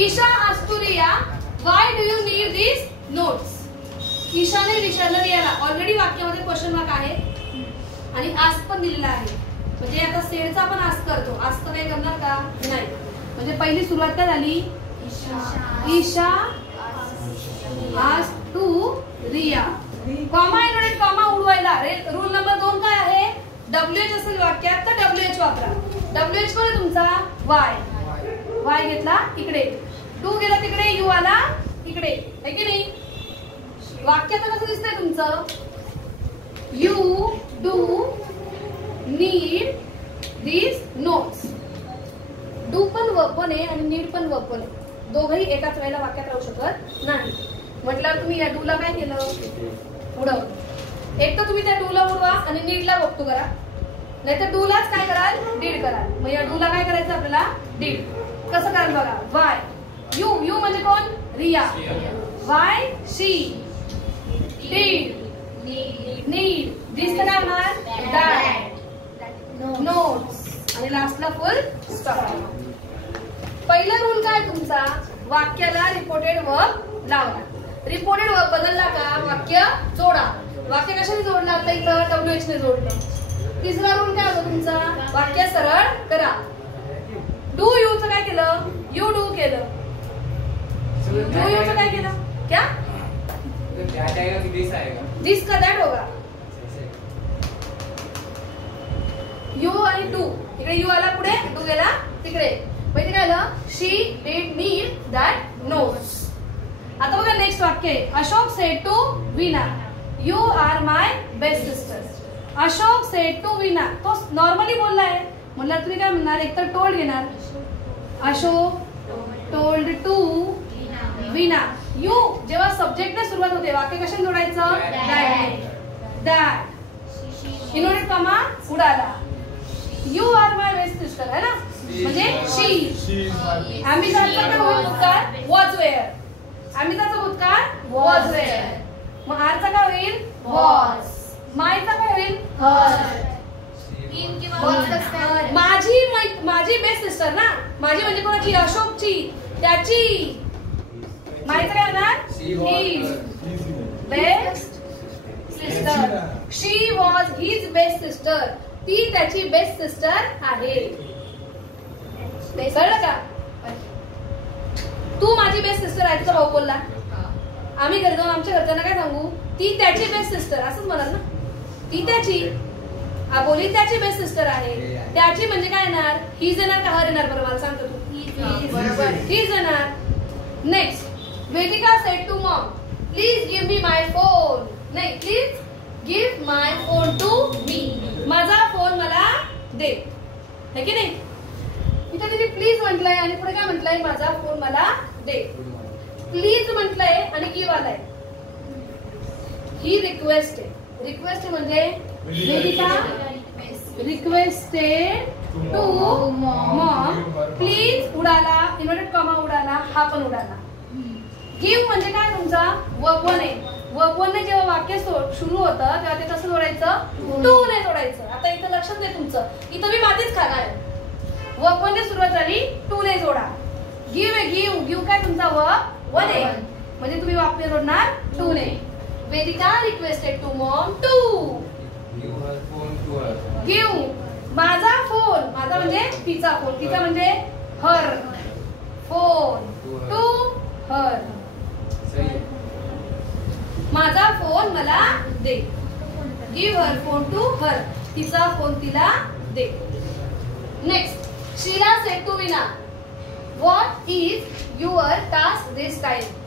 Isha asked to Riya, why do you need these notes? ईशाने विचारलं रियाला. Already वाक्यामध्ये question mark आहे आणि आस्क पण दिलेला आहे. म्हणजे आता सेडचा आपण आस्क करतो. आस्क काय करणार का नाही. म्हणजे पहिली सुरुवात काय झाली, Isha asked to Riya. Comma inverted comma उडवायला. रूल नंबर 2 काय आहे, WH असेल वाक्यात तर WH वापरा. WH कोण आहे तुमचा, Y घेतला इकडे, टू गेला तिकडे, यू आला इकडे, है की नाही. वाक्यात कसं दिसतंय तुमचं, you do need these notes. Do पण वर्ब आहे आणि नीड पण वर्ब आहे. दोघंही एकाच वेळेला वाक्यात राहू शकत नाही. म्हटल्यावर तुम्ही या डूला काय केलं, उडव. एक तर तुम्ही त्या डूला उडवा आणि नीडला वक्तू करा, नाहीतर डूलाच काय कराल, डीड कराल. मग या डूला काय करायचं आपल्याला, डीड. कसं कराल बघा, वाय यू म्हणजे कोण, Riya. Why she, did need, this काय होणार, दॅट, नोट्स आणि लास्टला फुल स्टॉप. पहिला रूल काय तुमचा, वाक्याला रिपोर्टेड वर्ब लावला. रिपोर्टेड वर्ब बदलला का वाक्य जोडा. वाक्य कशाने जोडलं, आता इथं WH ने जोडलं. तिसरा रूल काय होता तुमचा, वाक्य सरळ करा. डू यूचं काय केलं, यू डू केलं. डू यूचं काय केलं, क्या दिस का दॅट होगा. यू आणि डू, इकडे यू आला पुढे, डू गेला तिकडे. म्हणजे काय झालं, she did need that notes. आता बघा नेक्स्ट वाक्य आहे, Ashok said to Veena, you are my best sister. Ashok said to Veena, तो नॉर्मली बोललाय. म्हणलं तुम्ही काय म्हणणार, एक तर टोल्ड घेणार. Ashok told to Veena. You जेव्हा सब्जेक्टने सुरुवात होते, वाक्य कशाने जोडायचं, दॅट, इनोडेड कॉमा उडाला. You are my best sister है ना, म्हणजे शी. अमिताचा काय होईल भूतकाळ, वॉज वेअर. अमिताचा भूतकाळ वॉज वेअर. मग आरचा काय होईल, वॉज. मायचा काय होईल, हर. माझी बेस्ट सिस्टर ना, माझी म्हणजे कोणाची, अशोकची, त्याची. मायचं काय होणार, his best sister. She was his best sister, ती त्याची बेस्ट सिस्टर आहे. कळलं का, तू माझी बेस्ट सिस्टर आहे, तुझा भाऊ बोलला. आम्ही घरी जाऊन आमच्या घरच्यांना काय सांगू, ती त्याची बेस्ट सिस्टर असंच म्हणाल ना. ती त्याची, हा बोली त्याची बेस्ट सिस्टर आहे. त्याची म्हणजे काय येणार, हीज येणार का हर येणार, बरोबर मला सांगतो तू, हीज येणार. Next, Vedika said to mom, please give me my phone. नाही, please give my phone to me. माझा फोन मला दे, है की नाही. इथे तिने प्लीज म्हटलंय आणि पुढे काय म्हटलंय, माझा फोन मला दे. प्लीज म्हटलंय आणि गिव्ह आलाय. ही रिक्वेस्ट आहे. रिक्वेस्ट म्हणजे Vedika requested to mom, please उडाला, इन्व्हर्टेड कॉमा उडाला, हा पण उडाला. गिव्ह म्हणजे काय तुमचा, वर्ब वन आहे. वर्ब वन ने जेव्हा वाक्य सुरू होतं तेव्हा ते कसं जोडायचं, टू ने जोडायचं. आता इथं लक्षात दे तुमचं, इथं मी मातीच खाणार आहे. वर्ब वन ने सुरुवात झाली, टू ने जोडा. गिव्ह आहे, गिव्ह काय तुमचा वर्ब वन आहे, म्हणजे तुम्ही वाक्य जोडणार टू ने. Vedika requested to mom to give माझा फोन, माझा म्हणजे तिचा फोन, तिचा म्हणजे हर फोन, टू हर. माझा फोन मला दे. Give her phone to her, तिचा फोन तिला दे. Next, Sheela said to Veena, what is your task this time.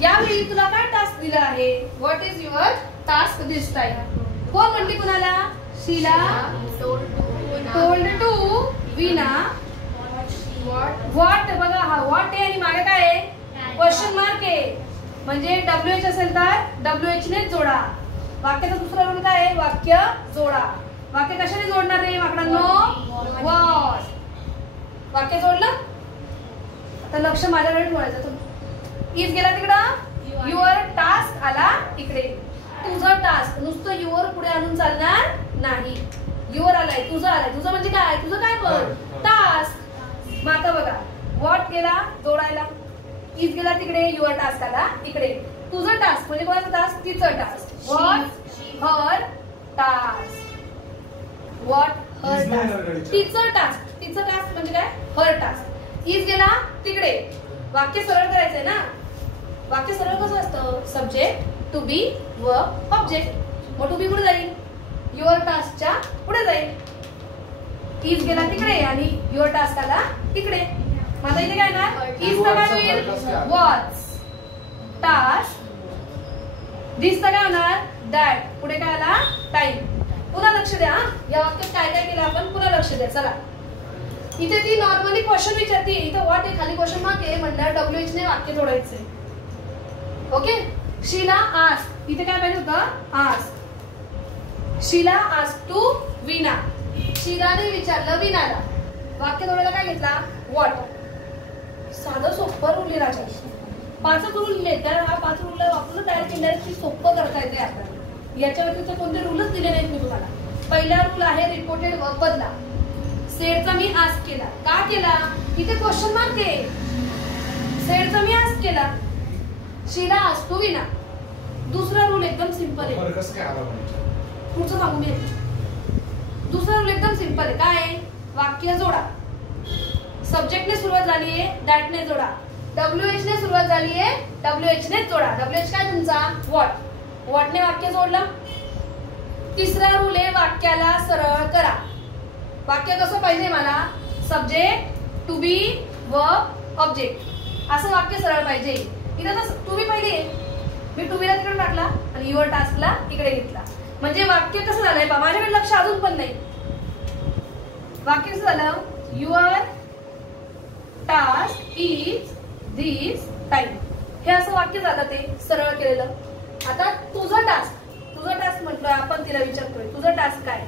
यावेळी तुला काय टास्क दिला आहे, what is your task this time. कोण म्हणते कुणाला, Sheela told to Veena. What बघा, हा व्हॉट आहे आणि मागे काय आहे, क्वेश्चन मार्क आहे. म्हणजे WH असेल तर WH ने जोडा. वाक्याचा दुसरा रूल काय आहे, वाक्य जोडा. वाक्य कशाने जोडणार आहे माकडांनो, व्हॉट. वाक्य जोडलं. आता लक्ष माझ्याकडे ठेवायचं. इज गेला तिकडं, युअर टास्क आला इकडे. तुझं टास्क, नुसतं युअर पुढे आणून चालणार नाही. युअर आलाय, तुझं आलाय. तुझं म्हणजे काय, तुझं काय पण टास्क. मग आता बघा, व्हॉट गेला जोडायला, इज गेला तिकडे, युअर टास्क आला इकडे. तुझं टास्क म्हणजे कोणाचं टास्क? तिचं task. What her task. What her task. तिचं टास्क. तिचं टास्क म्हणजे काय? हर टास्क. इज गेला तिकडे. वाक्य सरळ करायचंय ना. वाक्य सरळ कसं असतं? Subject, to be, verb, object. मग टू बी पुढे जाईल, युअर टास्कच्या पुढे जाईल. इज गेला तिकडे आणि युअर टास्क आला तिकडे. मग आता इथे काय ना, इज तर काय होईल? Watch task. दिस तर काय होणार? दॅट. पुढे काय आला? टाइम. पुन्हा लक्ष द्या, या वाक्यात काय काय केलं आपण, पुन्हा लक्ष द्या. चला, इथे ती नॉर्मली क्वेश्चन विचारते. इथं व्हॉट आहे, खाली क्वेश्चन मार्क आहे म्हटल्यावर डब्ल्यूएच ने वाक्य जोडायचे. ओके. शीला आस्क. इथे काय पाहिजे होतं? आस्क. शीला आस्क टू वीणा. शीलाने विचारलं वीणाला. वाक्य जोडायला काय घेतला? व्हॉट. साधं सोपं रूल आहे राजा. 5 रूल लिहिले. तर हा 5 रूल वापरून डायरेक्ट इनडायरेक्टली सोपं करता येते आपल्याला. याच्या व्यतिरिक्त कोणते रूलच दिले नाहीत मी तुम्हाला. पहिला रूल आहे रिपोर्टेड वर्ब बदला. सेडचा मी आस्क केला. का केला? इथे क्वेश्चन मार्क आहे. सेडचा मी आस्क केला. शीला आस्क टू वीणा. दुसरा रूल एकदम सिंपल आहे. पुढचं सांगून येते. दुसरा रूल एकदम सिंपल आहे. काय आहे? वाक्य जोडा. सब्जेक्टने सुरुवात झाली आहे, दॅटने जोडा. डब्ल्यूएच ने सुरुवात झाली आहे, डब्ल्यूएच ने जोडा. डब्ल्यूएच काय तुमचा? व्हॉट. व्हॉटने वाक्य जोडलं. तिसरा रूल आहे वाक्याला सरळ करा. वाक्य कसं पाहिजे मला? Subject, to be, verb, object असं वाक्य सरळ पाहिजे. इथं तर टू बी पहिले, मी टू बीला तिकडे टाकला आणि युअर टास्कला इकडे घेतला. म्हणजे वाक्य कसं झालंय? माझ्याकडे लक्ष अजून पण नाही. वाक्य कसं झालं? Your task is this time. हे असं वाक्य झालं, ते सरळ केलेलं. आता तुझं टास्क. तुझं टास्क म्हटलोय आपण, तिला विचारतोय तुझं टास्क काय?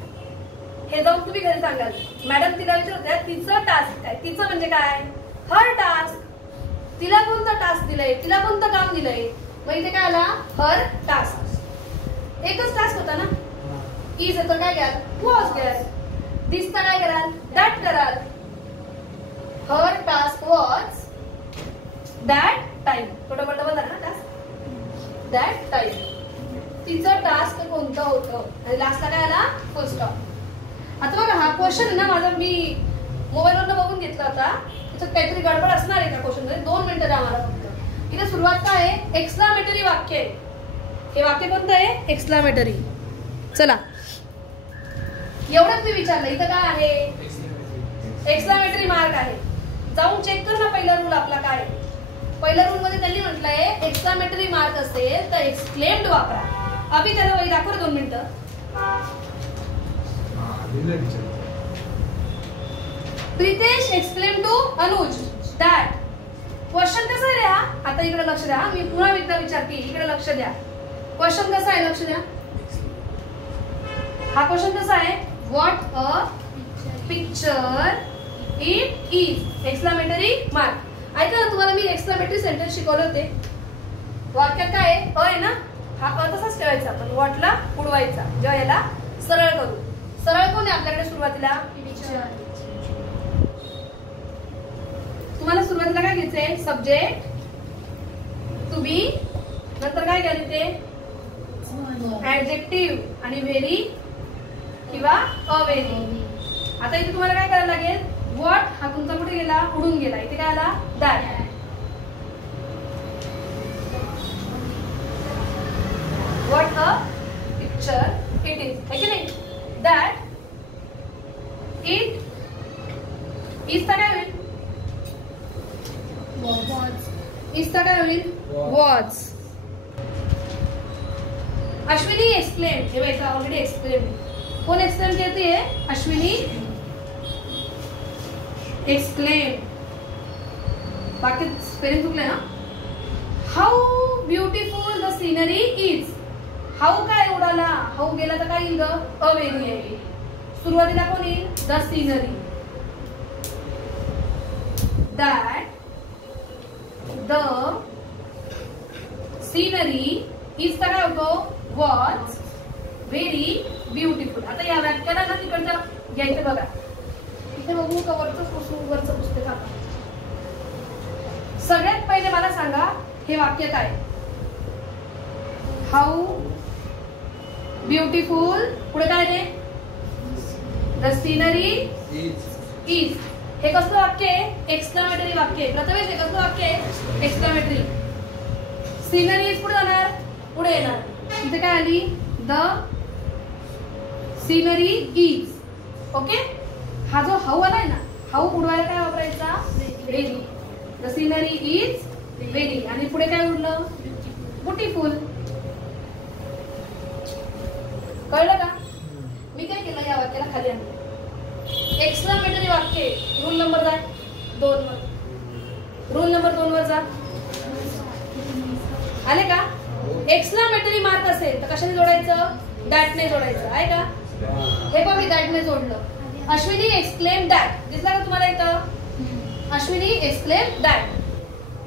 हे जाऊन तुम्ही घरी सांगाल. मॅडम तिला विचारते तिचं टास्क काय? तिचं म्हणजे काय? हर टास्क. तिला कोणतं टास्क दिलंय? तिला कोणतं काम दिलंय? मग इथे काय आला? हर टास्क. एकच टास्क होता ना. इज तर काय घ्याल? वॉज घ्याल. दिसता काय कराल? दॅट कराल. Her task was that time. Double झाला ना टास्क. That time. तिचं टास्क कोणतं होतं? आणि लास्टला काय आला? Full stop. आता बघा, हा क्वेश्चन आहे ना माझा, मी मोबाईलवरनं बघून घेतला होता. त्याच्यात काहीतरी गडबड असणार आहे का क्वेश्चन मध्ये? 2 मिनिटं द्या मला फक्त. इथे सुरुवात काय आहे? एक्सक्लामेटरी वाक्य आहे. हे वाक्य कोणतं आहे? एक्सक्लामेटरी. चला, एवढंच मी विचारलं. इथं काय आहे? एक्सक्लामेटरी मार्क आहे. जाऊन चेक कर ना पहिला रूल आपला काय आहे. पहिल्या रूल मध्ये त्यांनी म्हटलंय एक्सक्लामेटरी मार्क असेल तर एक्सक्लेम्ड वापरा. अभि त्याला वही दाखव 2 मिनिटं. Pritesh exclaim to Anuj that. Question कसं आहे? आता इकडे लक्ष द्या. मी पुन्हा एकदा विचारते, इकडे लक्ष द्या. क्वेश्चन कसा आहे? लक्ष द्या. हा क्वेश्चन कसा आहे? What a picture it is. Exclamatory mark. ऐका ना, तुम्हाला मी एक्सक्लामेटरी सेंटेन्स शिकवले होते. वाक्यात काय आहे? अ आहे ना. हा अ तसाच ठेवायचा, पण व्हॉटला उडवायचा जेव्हा याला सरळ करू. सरळ कोण आहे आपल्याकडे सुरुवातीला? तुम्हाला सुरुवातीला काय घ्यायचंय? सब्जेक्ट, टू बी, नंतर काय घ्याल ते? ऍडजेक्टिव्ह आणि व्हेरी किंवा अव्हेरी. आता इथे तुम्हाला काय करायला लागेल? व्हॉट हा तुमचा कुठे गेला? उडून गेला. इथे काय आला? That. What a picture it is. है की नाही? दॅट इट इज तर काय होईल? इज तर काय होईल? वॉज. अश्विनी एक्सप्लेन. हे बघा ऑलरेडी एक्सप्लेन. कोण एक्सप्लेन करते? अश्विनी एक्सप्लेन. बाकी स्पेलिंग चुकले ना. How beautiful the scenery is. How काय उडाला? हाऊ गेला तर काय येईल ग? अव्हेरी आहे. सुरुवातीला कोण येईल? The scenery. That the scenery is तर काय होतो? Was very beautiful. आता या वाक्याला ना तिकडचा घ्यायचं बघा. इथे बघू का? वरचं पुस्तक आता. सगळ्यात पहिले मला सांगा हे वाक्य काय? हाऊ ब्युटिफुल, पुढे काय रे? The scenery is. हे कसलं वाक्य आहे? एक्सक्लामेटरी वाक्य आहे. प्रथमेश हे कसलं वाक्य आहे? एक्सक्लामेटरी. सीनरी इज पुढे जाणार, पुढे येणार. इथे काय आली? The scenery is. ओके. हा जो हाऊ आलाय ना, हाऊ उडवायला काय वापरायचा? Very. The scenery is very. आणि पुढे काय उरलं? ब्युटिफुल. कळलं का? मी काय केलं, या वाक्याला खाली आणलं. एक्सक्लामेटरी वाक्य. रूल नंबर काय? 2 वर. रूल नंबर 2 वर जा. आले का? एक्सक्लामेटरी मार्क असेल तर कशाने जोडायचं? दॅटने जोडायचं आहे का? हे पण मी दॅटने जोडलं. Ashwini exclaim that. दिसला का तुम्हाला इथं? Ashwini exclaim that.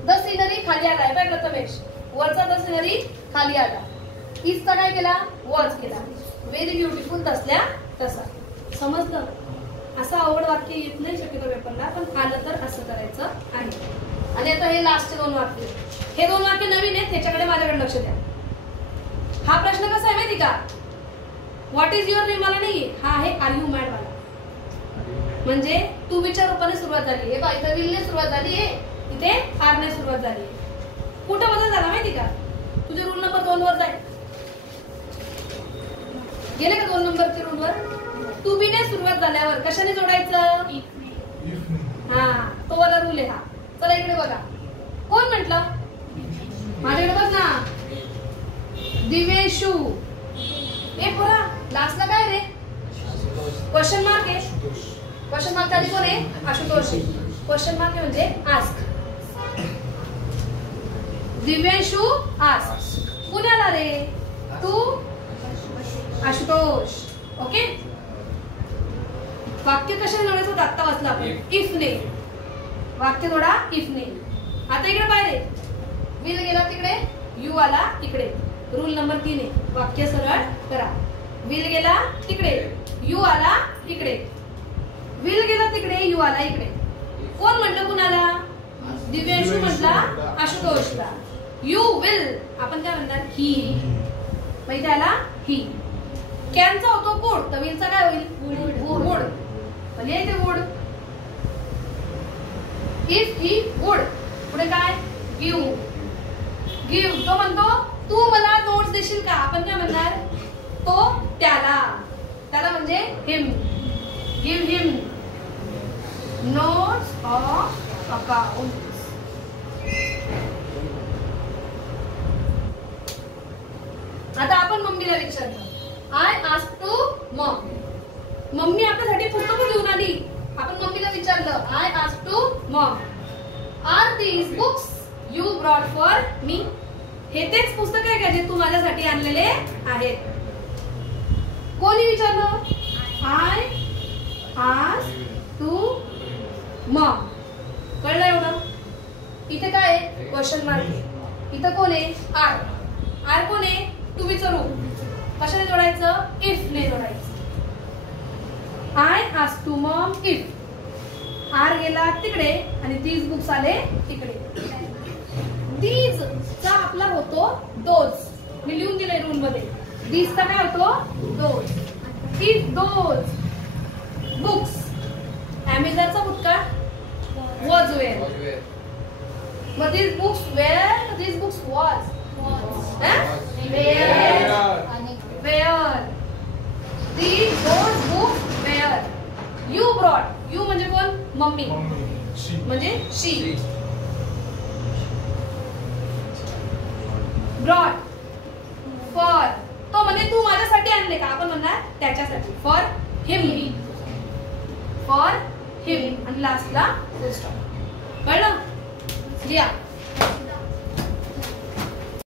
The scenery खाली आला आहे काय प्रथमेश? वरचा द सीनरी खाली आला. इजचा काय केला? वॉज केला. व्हेरी ब्युटिफुल तसल्या तसा. समजलं? असं आवड वाक्य येत नाही शक्यतो पेपरला, पण आलं तर असं करायचं आहे. आणि आता हे लास्टचे 2 वाक्य. हे 2 वाक्य नवीन आहेत, त्याच्याकडे माझ्याकडे लक्ष द्या. हा प्रश्न कसा आहे माहिती का? व्हॉट इज युअर नेम वाला नाही, हा आहे आर यू मॅड वाला. म्हणजे तू विचार रूपाने सुरुवात झाली. हे बघ, इथे विल ने सुरुवात झाली आहे, इथे आर ने सुरुवात झाली. कुठं बदल झाला माहिती का? तुझे रूल नंबर 2 वर जाय. गेले का 2 नंबरच्या रूल वर? टू बी ने सुरुवात झाल्यावर कशाने जोडायचं? हा, तो वाला रूल आहे हा. चला इकडे बघा. कोण म्हटलं? माझ्याकडे बघ ना. दिवेशू. ए पोरा, लास्टला काय रे? क्वेश्चन मार्क आहे. क्वेश्चन मार्क आधी कोण आहे? आशुतोष. क्वेश्चन मार्क म्हणजे आस्क. दिवेशू आस्क. कुणाला रे? तू आशुतोष. ओके. वाक्य कशाने जोडायचं? आत्ता वाचलं आपण. इफ ने. वाक्य जोडा इफ ने. आता इकडे पाहिजे. विल गेला तिकडे, यू आला इकडे. रूल नंबर 3 आहे. वाक्य सरळ करा. विल गेला तिकडे, यू आला इकडे. विल गेला तिकडे, यू आला इकडे. कोण म्हटलं कुणाला? दिव्यांशू म्हटला आशुतोषला. यू विल आपण काय म्हणणार? ही. माहिती आला? ही. कॅनचा होतो कुड, तर विलचा काय होईल? वुड. म्हणजे इथे वुड. If he would. पुढे काय? गिव. गिव. तो म्हणतो तू मला नोट्स देशील का? आपण काय म्हणणार? तो त्याला. त्याला म्हणजे him. Give him notes of accounts. आता आपण मम्मीला विचारलं. I ask to mom. Mummy आपल्यासाठी पुस्तकं घेऊन आली. आपण मम्मीला विचारलं. I ask to mom. Are these books you brought for me. हे तेच पुस्तक आहे का जे तू माझ्यासाठी आणलेले आहेत? कोणी विचारलं? I ask to mom. कळलं एवढं? इथे काय आहे? Question mark. इथं कोण आहे? आर. आर कोण आहे? टू विचारू. कशाने जोडायचं? इफ ने जोडायचं. I ask to mom if. Are गेला तिकडे आणि दीज बुक्स आले तिकडे. दीज चा आपला होतो दोज. मी लिहून दिलंय रूल मध्ये. दीज चा काय होतो? दोज. If those books. अमेझॉनचा भूतकाळ वॉज वेअर. मग these books were, these books was. Were. These those books were. You brought. You म्हणजे कोण? मम्मी. म्हणजे शी. ब्रॉट. फॉर. तो म्हणजे तू माझ्यासाठी आणले का? आपण म्हणणार त्याच्यासाठी. For him. फॉर हिम. आणि लास्टला फुल स्टॉप. कळलं? लिहा.